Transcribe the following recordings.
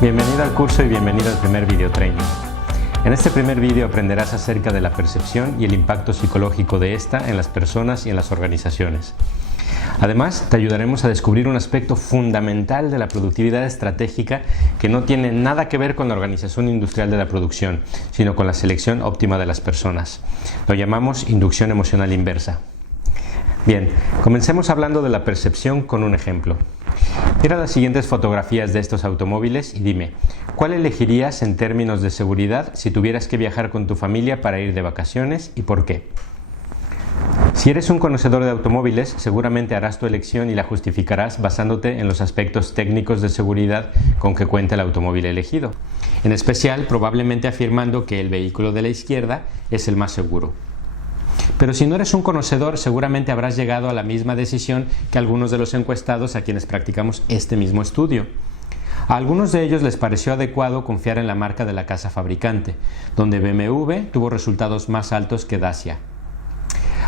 Bienvenido al curso y bienvenido al primer video training. En este primer video aprenderás acerca de la percepción y el impacto psicológico de esta en las personas y en las organizaciones. Además, te ayudaremos a descubrir un aspecto fundamental de la productividad estratégica que no tiene nada que ver con la organización industrial de la producción, sino con la selección óptima de las personas. Lo llamamos inducción emocional inversa. Bien, comencemos hablando de la percepción con un ejemplo. Mira las siguientes fotografías de estos automóviles y dime, ¿cuál elegirías en términos de seguridad si tuvieras que viajar con tu familia para ir de vacaciones y por qué? Si eres un conocedor de automóviles, seguramente harás tu elección y la justificarás basándote en los aspectos técnicos de seguridad con que cuenta el automóvil elegido. En especial, probablemente afirmando que el vehículo de la izquierda es el más seguro. Pero si no eres un conocedor, seguramente habrás llegado a la misma decisión que algunos de los encuestados a quienes practicamos este mismo estudio. A algunos de ellos les pareció adecuado confiar en la marca de la casa fabricante, donde BMW tuvo resultados más altos que Dacia.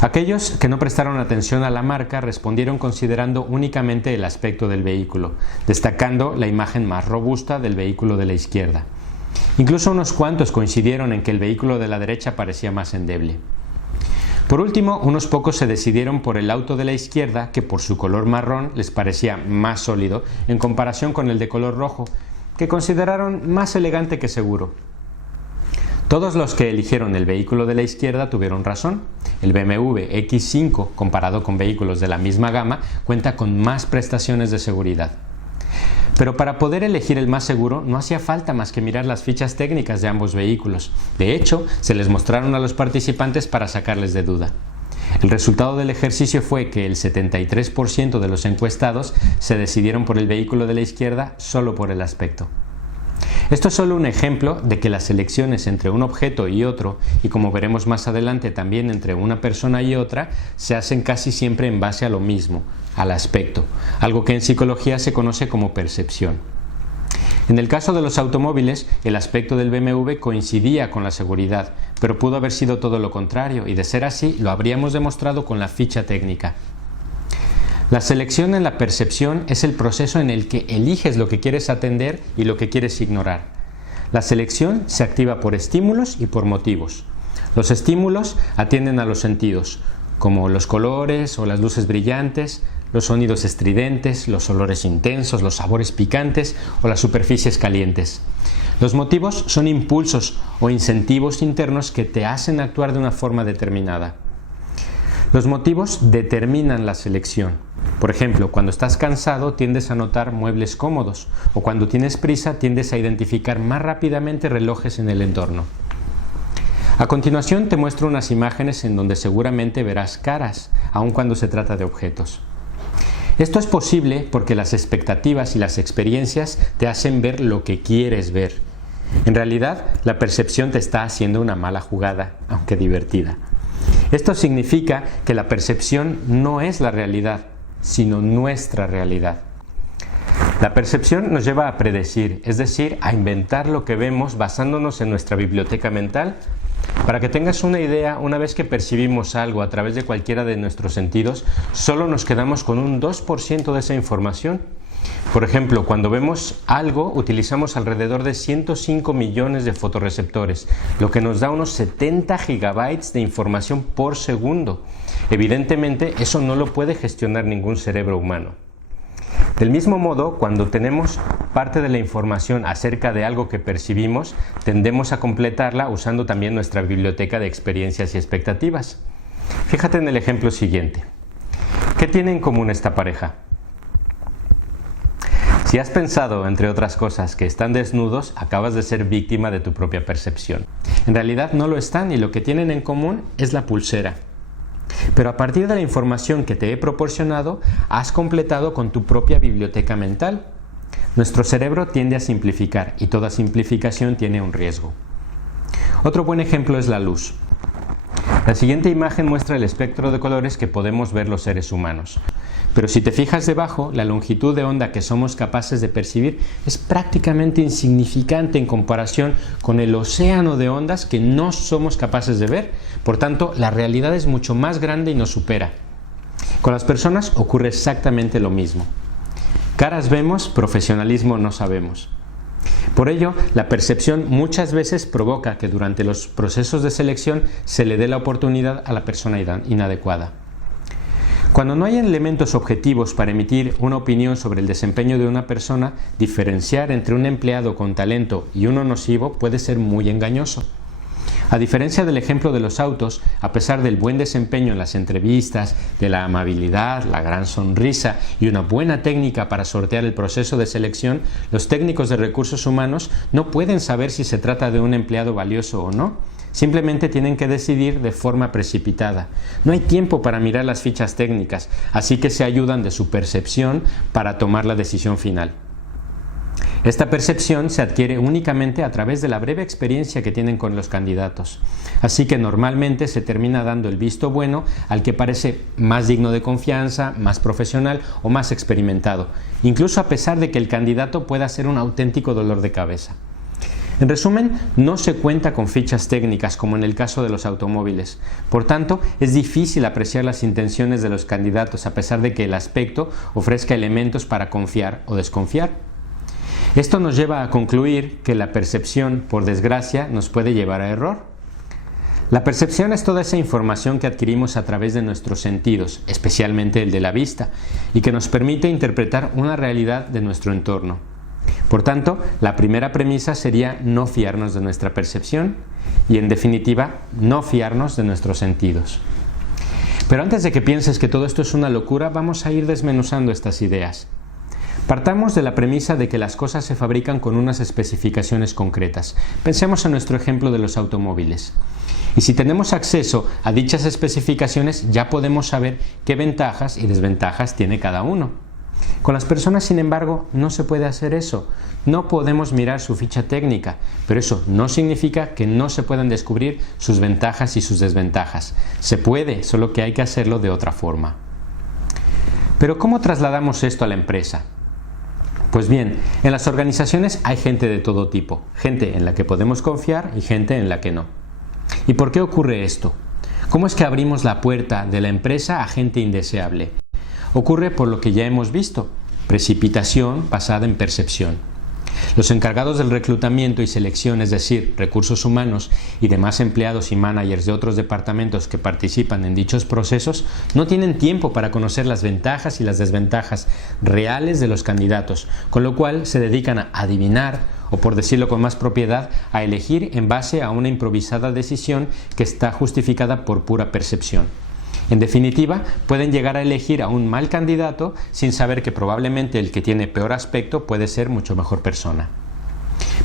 Aquellos que no prestaron atención a la marca respondieron considerando únicamente el aspecto del vehículo, destacando la imagen más robusta del vehículo de la izquierda. Incluso unos cuantos coincidieron en que el vehículo de la derecha parecía más endeble. Por último, unos pocos se decidieron por el auto de la izquierda, que por su color marrón les parecía más sólido en comparación con el de color rojo, que consideraron más elegante que seguro. Todos los que eligieron el vehículo de la izquierda tuvieron razón. El BMW X5, comparado con vehículos de la misma gama, cuenta con más prestaciones de seguridad. Pero para poder elegir el más seguro no hacía falta más que mirar las fichas técnicas de ambos vehículos. De hecho, se les mostraron a los participantes para sacarles de duda. El resultado del ejercicio fue que el 73% de los encuestados se decidieron por el vehículo de la izquierda solo por el aspecto. Esto es solo un ejemplo de que las elecciones entre un objeto y otro, y como veremos más adelante también entre una persona y otra, se hacen casi siempre en base a lo mismo, al aspecto, algo que en psicología se conoce como percepción. En el caso de los automóviles, el aspecto del BMW coincidía con la seguridad, pero pudo haber sido todo lo contrario, y de ser así, lo habríamos demostrado con la ficha técnica. La selección en la percepción es el proceso en el que eliges lo que quieres atender y lo que quieres ignorar. La selección se activa por estímulos y por motivos. Los estímulos atienden a los sentidos, como los colores o las luces brillantes, los sonidos estridentes, los olores intensos, los sabores picantes o las superficies calientes. Los motivos son impulsos o incentivos internos que te hacen actuar de una forma determinada. Los motivos determinan la selección. Por ejemplo, cuando estás cansado tiendes a notar muebles cómodos, o cuando tienes prisa tiendes a identificar más rápidamente relojes en el entorno. A continuación te muestro unas imágenes en donde seguramente verás caras, aun cuando se trata de objetos. Esto es posible porque las expectativas y las experiencias te hacen ver lo que quieres ver. En realidad, la percepción te está haciendo una mala jugada, aunque divertida. Esto significa que la percepción no es la realidad, sino nuestra realidad. La percepción nos lleva a predecir, es decir, a inventar lo que vemos basándonos en nuestra biblioteca mental. Para que tengas una idea, una vez que percibimos algo a través de cualquiera de nuestros sentidos, solo nos quedamos con un 2% de esa información. Por ejemplo, cuando vemos algo, utilizamos alrededor de 105 millones de fotorreceptores, lo que nos da unos 70 gigabytes de información por segundo. Evidentemente, eso no lo puede gestionar ningún cerebro humano. Del mismo modo, cuando tenemos parte de la información acerca de algo que percibimos, tendemos a completarla usando también nuestra biblioteca de experiencias y expectativas. Fíjate en el ejemplo siguiente. ¿Qué tiene en común esta pareja? Si has pensado, entre otras cosas, que están desnudos, acabas de ser víctima de tu propia percepción. En realidad no lo están y lo que tienen en común es la pulsera. Pero a partir de la información que te he proporcionado, has completado con tu propia biblioteca mental. Nuestro cerebro tiende a simplificar y toda simplificación tiene un riesgo. Otro buen ejemplo es la luz. La siguiente imagen muestra el espectro de colores que podemos ver los seres humanos. Pero si te fijas debajo, la longitud de onda que somos capaces de percibir es prácticamente insignificante en comparación con el océano de ondas que no somos capaces de ver. Por tanto, la realidad es mucho más grande y nos supera. Con las personas ocurre exactamente lo mismo. Caras vemos, profesionalismo no sabemos. Por ello, la percepción muchas veces provoca que durante los procesos de selección se le dé la oportunidad a la persona inadecuada. Cuando no hay elementos objetivos para emitir una opinión sobre el desempeño de una persona, diferenciar entre un empleado con talento y uno nocivo puede ser muy engañoso. A diferencia del ejemplo de los autos, a pesar del buen desempeño en las entrevistas, de la amabilidad, la gran sonrisa y una buena técnica para sortear el proceso de selección, los técnicos de recursos humanos no pueden saber si se trata de un empleado valioso o no. Simplemente tienen que decidir de forma precipitada. No hay tiempo para mirar las fichas técnicas, así que se ayudan de su percepción para tomar la decisión final. Esta percepción se adquiere únicamente a través de la breve experiencia que tienen con los candidatos. Así que normalmente se termina dando el visto bueno al que parece más digno de confianza, más profesional o más experimentado, incluso a pesar de que el candidato pueda ser un auténtico dolor de cabeza. En resumen, no se cuenta con fichas técnicas como en el caso de los automóviles. Por tanto, es difícil apreciar las intenciones de los candidatos a pesar de que el aspecto ofrezca elementos para confiar o desconfiar. Esto nos lleva a concluir que la percepción, por desgracia, nos puede llevar a error. La percepción es toda esa información que adquirimos a través de nuestros sentidos, especialmente el de la vista, y que nos permite interpretar una realidad de nuestro entorno. Por tanto, la primera premisa sería no fiarnos de nuestra percepción y, en definitiva, no fiarnos de nuestros sentidos. Pero antes de que pienses que todo esto es una locura, vamos a ir desmenuzando estas ideas. Partamos de la premisa de que las cosas se fabrican con unas especificaciones concretas. Pensemos en nuestro ejemplo de los automóviles. Y si tenemos acceso a dichas especificaciones, ya podemos saber qué ventajas y desventajas tiene cada uno. Con las personas, sin embargo, no se puede hacer eso. No podemos mirar su ficha técnica, pero eso no significa que no se puedan descubrir sus ventajas y sus desventajas. Se puede, solo que hay que hacerlo de otra forma. Pero ¿cómo trasladamos esto a la empresa? Pues bien, en las organizaciones hay gente de todo tipo, gente en la que podemos confiar y gente en la que no. ¿Y por qué ocurre esto? ¿Cómo es que abrimos la puerta de la empresa a gente indeseable? Ocurre por lo que ya hemos visto, precipitación basada en percepción. Los encargados del reclutamiento y selección, es decir, recursos humanos y demás empleados y managers de otros departamentos que participan en dichos procesos, no tienen tiempo para conocer las ventajas y las desventajas reales de los candidatos, con lo cual se dedican a adivinar, o por decirlo con más propiedad, a elegir en base a una improvisada decisión que está justificada por pura percepción. En definitiva, pueden llegar a elegir a un mal candidato sin saber que probablemente el que tiene peor aspecto puede ser mucho mejor persona.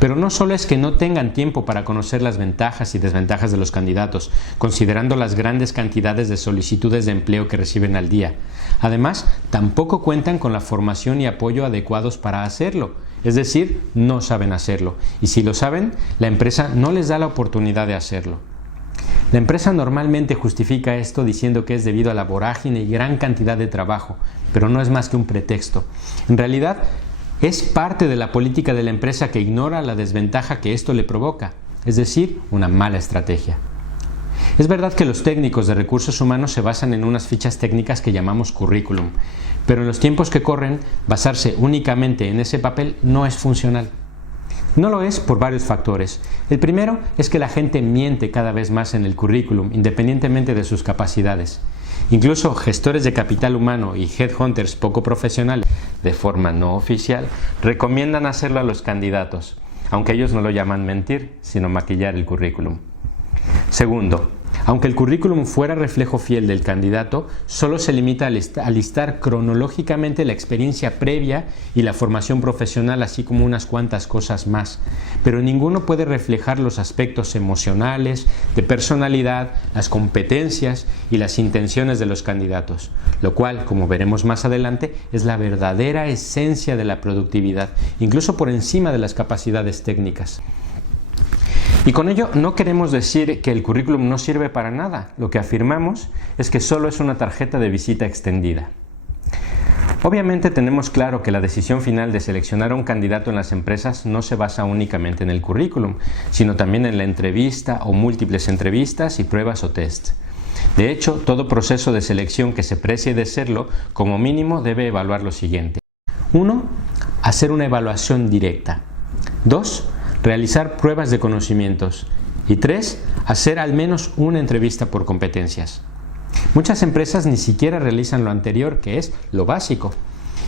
Pero no solo es que no tengan tiempo para conocer las ventajas y desventajas de los candidatos, considerando las grandes cantidades de solicitudes de empleo que reciben al día. Además, tampoco cuentan con la formación y apoyo adecuados para hacerlo, es decir, no saben hacerlo. Y si lo saben, la empresa no les da la oportunidad de hacerlo. La empresa normalmente justifica esto diciendo que es debido a la vorágine y gran cantidad de trabajo, pero no es más que un pretexto. En realidad, es parte de la política de la empresa que ignora la desventaja que esto le provoca, es decir, una mala estrategia. Es verdad que los técnicos de recursos humanos se basan en unas fichas técnicas que llamamos currículum, pero en los tiempos que corren, basarse únicamente en ese papel no es funcional. No lo es por varios factores. El primero es que la gente miente cada vez más en el currículum, independientemente de sus capacidades. Incluso gestores de capital humano y headhunters poco profesionales, de forma no oficial, recomiendan hacerlo a los candidatos, aunque ellos no lo llaman mentir, sino maquillar el currículum. Segundo, aunque el currículum fuera reflejo fiel del candidato, solo se limita a listar cronológicamente la experiencia previa y la formación profesional, así como unas cuantas cosas más. Pero ninguno puede reflejar los aspectos emocionales, de personalidad, las competencias y las intenciones de los candidatos, lo cual, como veremos más adelante, es la verdadera esencia de la productividad, incluso por encima de las capacidades técnicas. Y con ello no queremos decir que el currículum no sirve para nada. Lo que afirmamos es que solo es una tarjeta de visita extendida. Obviamente tenemos claro que la decisión final de seleccionar a un candidato en las empresas no se basa únicamente en el currículum, sino también en la entrevista o múltiples entrevistas y pruebas o test. De hecho, todo proceso de selección que se precie de serlo, como mínimo debe evaluar lo siguiente. 1. Hacer una evaluación directa. 2. Realizar pruebas de conocimientos. Y 3. Hacer al menos una entrevista por competencias. Muchas empresas ni siquiera realizan lo anterior, que es lo básico.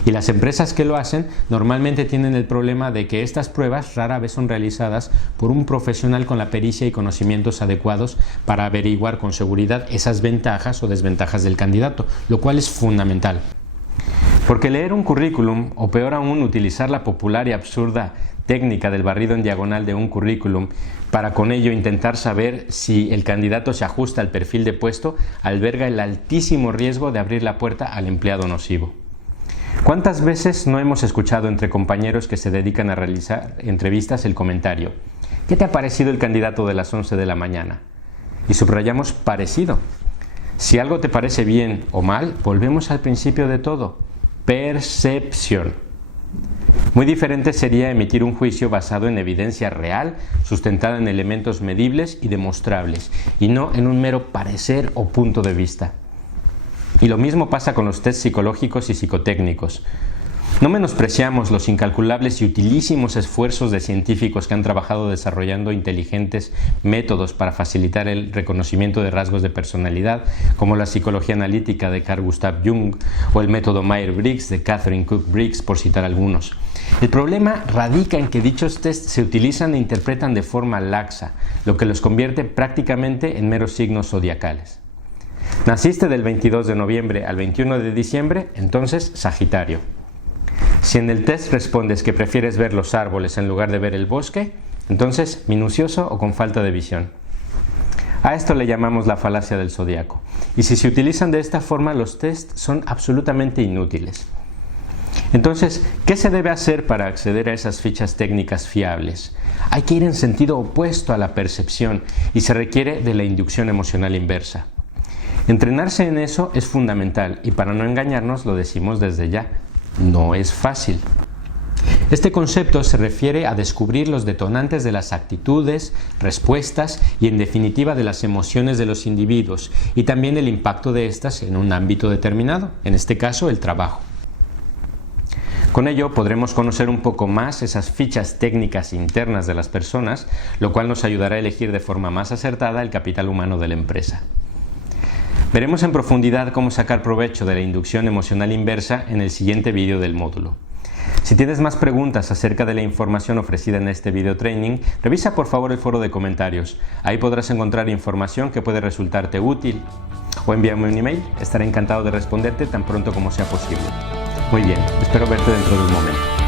Y las empresas que lo hacen normalmente tienen el problema de que estas pruebas rara vez son realizadas por un profesional con la pericia y conocimientos adecuados para averiguar con seguridad esas ventajas o desventajas del candidato, lo cual es fundamental. Porque leer un currículum, o peor aún utilizar la popular y absurda técnica del barrido en diagonal de un currículum para con ello intentar saber si el candidato se ajusta al perfil de puesto, alberga el altísimo riesgo de abrir la puerta al empleado nocivo. ¿Cuántas veces no hemos escuchado entre compañeros que se dedican a realizar entrevistas el comentario: ¿qué te ha parecido el candidato de las 11 de la mañana? Y subrayamos parecido. Si algo te parece bien o mal, volvemos al principio de todo: percepción. Muy diferente sería emitir un juicio basado en evidencia real, sustentada en elementos medibles y demostrables, y no en un mero parecer o punto de vista. Y lo mismo pasa con los tests psicológicos y psicotécnicos. No menospreciamos los incalculables y utilísimos esfuerzos de científicos que han trabajado desarrollando inteligentes métodos para facilitar el reconocimiento de rasgos de personalidad, como la psicología analítica de Carl Gustav Jung o el método Myers-Briggs de Catherine Cook Briggs, por citar algunos. El problema radica en que dichos tests se utilizan e interpretan de forma laxa, lo que los convierte prácticamente en meros signos zodiacales. ¿Naciste del 22 de noviembre al 21 de diciembre? Entonces, Sagitario. Si en el test respondes que prefieres ver los árboles en lugar de ver el bosque, entonces minucioso o con falta de visión. A esto le llamamos la falacia del zodiaco. Y si se utilizan de esta forma, los tests son absolutamente inútiles. Entonces, ¿qué se debe hacer para acceder a esas fichas técnicas fiables? Hay que ir en sentido opuesto a la percepción y se requiere de la inducción emocional inversa. Entrenarse en eso es fundamental y para no engañarnos lo decimos desde ya. No es fácil. Este concepto se refiere a descubrir los detonantes de las actitudes, respuestas y en definitiva de las emociones de los individuos y también el impacto de estas en un ámbito determinado, en este caso el trabajo. Con ello podremos conocer un poco más esas fichas técnicas internas de las personas, lo cual nos ayudará a elegir de forma más acertada el capital humano de la empresa. Veremos en profundidad cómo sacar provecho de la inducción emocional inversa en el siguiente vídeo del módulo. Si tienes más preguntas acerca de la información ofrecida en este video training, revisa por favor el foro de comentarios. Ahí podrás encontrar información que puede resultarte útil. O envíame un email, estaré encantado de responderte tan pronto como sea posible. Muy bien, espero verte dentro de un momento.